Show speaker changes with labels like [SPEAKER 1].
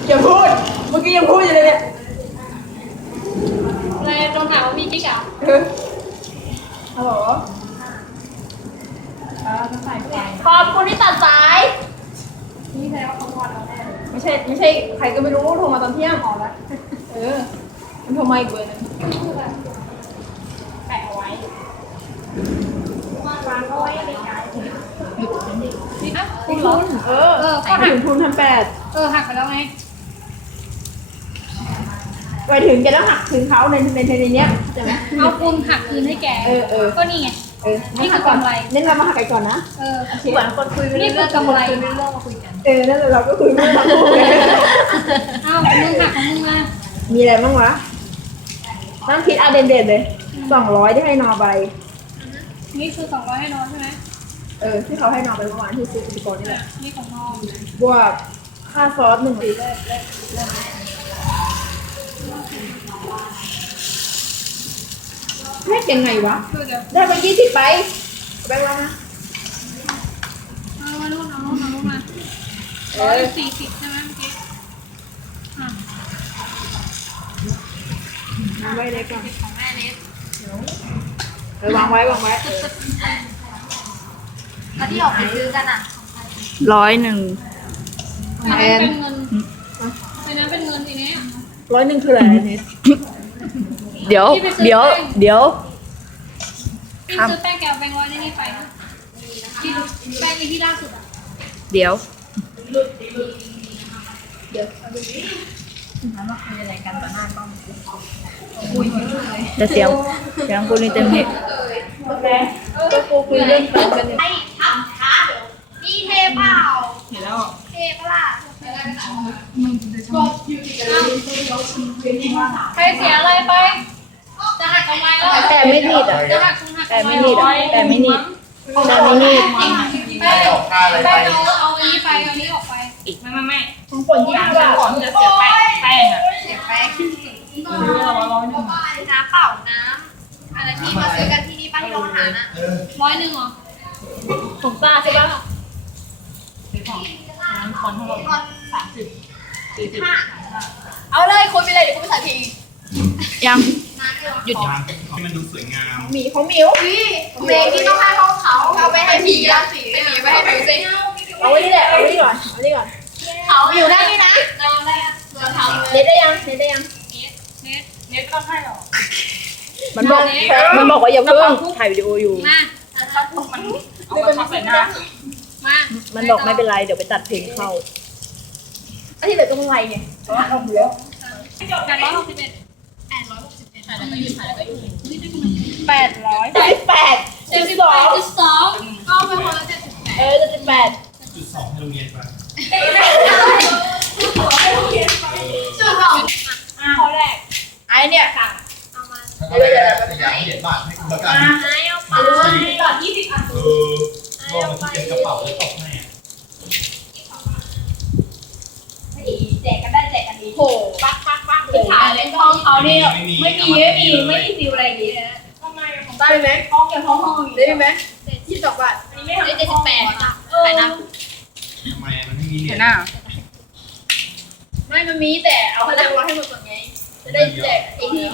[SPEAKER 1] อย่าพูดเมื่อกี้ยังพูดอยู่เลยเนี่ย
[SPEAKER 2] อะไรโดนถามว่ามีกิ๊กอ่ะ
[SPEAKER 1] ฮัลโหล
[SPEAKER 2] จะใส่ไป
[SPEAKER 1] ขอบคุณที่ตัดสาย
[SPEAKER 2] นี่แสดงว่าเขางอนเราแน่เลย
[SPEAKER 1] ไม่ใช่ใครก็ไม่รู้โทรมาตอนเที่ยงอ๋อแล้วมันโทรมาอีกเบอร์นึง
[SPEAKER 2] แปะเอาไว้วางเอาไว้ในกายนี่อ่ะคุณเหรอ
[SPEAKER 1] เขาหักทุน1,800
[SPEAKER 2] หักไปแล้วไง
[SPEAKER 1] ไปถึงแกต้องหักถึงเขาในเนี้ยใช่ไหม
[SPEAKER 2] เอาคุณหักคืนให้แกก็นี่ไง นี่คือกำไร
[SPEAKER 1] เน้นเรามาหักไปก่อนนะ
[SPEAKER 3] เหมือนคนคุยไม่
[SPEAKER 2] นี่
[SPEAKER 3] รู้
[SPEAKER 2] คื
[SPEAKER 3] เรื่
[SPEAKER 2] อ
[SPEAKER 3] อง
[SPEAKER 2] กำไร
[SPEAKER 3] ไม่รู้เรื่องมาคุยกัน
[SPEAKER 1] นั่นแหละเราก็คุยไม่รู้
[SPEAKER 2] อ้าวมึงหักของมึงมา
[SPEAKER 1] มีอะไรบ้างวะต้องคิดเด่นๆเลย200ที่ให้นอไป
[SPEAKER 2] นี่คือ200ให้น้องใช่ไหม
[SPEAKER 1] ที่เขาให้นอไปเมื่อวานที่ซื้ออุปกรณ์นี่แหละ
[SPEAKER 2] นี่ของน้อง
[SPEAKER 1] บวกค่าซอส1ปีแลกยังไงวะ
[SPEAKER 2] คือเดี๋ยว
[SPEAKER 1] ได้ไป20ไปแบงค์แล้วนะ
[SPEAKER 2] เอามาลูกเอามา140ใช่ไหมเมื่อกี้อ่ะ
[SPEAKER 1] วางไว้เล็กก่อน
[SPEAKER 2] ของแม่เล็ก
[SPEAKER 1] วางไว้
[SPEAKER 3] แล้วที่ออกไปซื้อกันอ่ะ
[SPEAKER 4] 100
[SPEAKER 2] อันนั้นเป็นเงินอันนั้นเป็นเงินทีนี้
[SPEAKER 1] 100คืออะไรเน็ต
[SPEAKER 4] เดี๋ยว
[SPEAKER 2] พี่ซื้อแป้งแกวแบงค์ร้อยได้นี่ไปนะที่แป้งที่ล่าสุดอ่ะ
[SPEAKER 4] เดี๋ยว แต่เสียงกูนี่เต็มที่
[SPEAKER 1] ก็กูคุยเรื่องเติมกันเนี่ย
[SPEAKER 3] ไอ้ทำช้านี่เทเปล่าเห็นแล้วเทปะล่ะ
[SPEAKER 2] ใครเสียอะไรไปจะหักกำไรแล้ว
[SPEAKER 1] แต่ไม่ผิดอ่ะ
[SPEAKER 2] จะหักคุณหัก
[SPEAKER 1] แต่ไม่ผิดอ่ะแต่ไม่ผิดแต่ไม่ผิด
[SPEAKER 2] แป้งเอาอันนี้ไปเอาอันนี้ออกไปไม่
[SPEAKER 1] ของคนที่ว่า
[SPEAKER 2] ก่อนจะเสียแป้งอ่ะ
[SPEAKER 3] เสียไปน้ำเปล่าน้ำอะไรที่มาซื้อกันที่นี่ป้าที่โรงอาหารอ่ะ
[SPEAKER 2] 100เหรอ
[SPEAKER 1] ของป้าใช่ป่ะ
[SPEAKER 3] ค่ะเอาเลยคนไปเลยเดี๋ยวคุณไปใส่ที
[SPEAKER 4] ยัง
[SPEAKER 3] หยุด
[SPEAKER 5] ให้มันดูสวยงาม
[SPEAKER 1] หมีเขาหมิว
[SPEAKER 3] พี่เมย์ที่ต้องให้เขาเอาไปให้ผีอ่ะไปหนีไปให้ผีสิ
[SPEAKER 1] เอาไว้นี่แหละเอาไว้นี่ก่อนเอาไว้นี่ก่อน
[SPEAKER 3] เขาอยู่ได้นี่นะได้อะตัวทำ
[SPEAKER 1] เน็ตได้ยัง
[SPEAKER 2] เน็ตก็ให้หรอ
[SPEAKER 4] มันบอกว่าอย่าเพิ่งถ่ายวิดีโออยู่
[SPEAKER 2] มา
[SPEAKER 3] เอามาทับใส่หน้า
[SPEAKER 2] มา
[SPEAKER 4] มันบอกไม่เป็นไร เดี๋ยวไปตัดเพลงเข้า
[SPEAKER 1] อันที่เหลือตรงไหนเนี่ยเพราะว่าเอาเยอะ
[SPEAKER 2] 861
[SPEAKER 1] 800
[SPEAKER 2] 72ก็เป็นคนละ78
[SPEAKER 1] 78
[SPEAKER 5] จุดสองให้โรงเรียนไป
[SPEAKER 3] จุดสอง
[SPEAKER 1] ข้อแรกไอ้เนี่ย
[SPEAKER 5] ถ้าอะไรก็ได้แต่อย่าให้เหรียญบาทให้คุณละกัน
[SPEAKER 3] เอาไป
[SPEAKER 1] ต่อ20อ่ะ
[SPEAKER 5] รวมมาที่เก็บกระเป๋าแล้วตกให้
[SPEAKER 3] แจกกันได้แจกกันดี
[SPEAKER 1] โหปักคือถ่ายเลยห้องเขาเนี่ยไม่มีฟิลอะไรอย่างนี้เลยนะได้ไหมห้องเกี่ยวห้องได้ไหม22 บาท
[SPEAKER 3] ได้78ค่ะขายน้ำ
[SPEAKER 5] ทำไมมันไม่มีเหรียญ
[SPEAKER 1] ไม่มันมีแต่เอาพลังร้อยให้หมดก่อนไงจะได้แจกไอ้ที่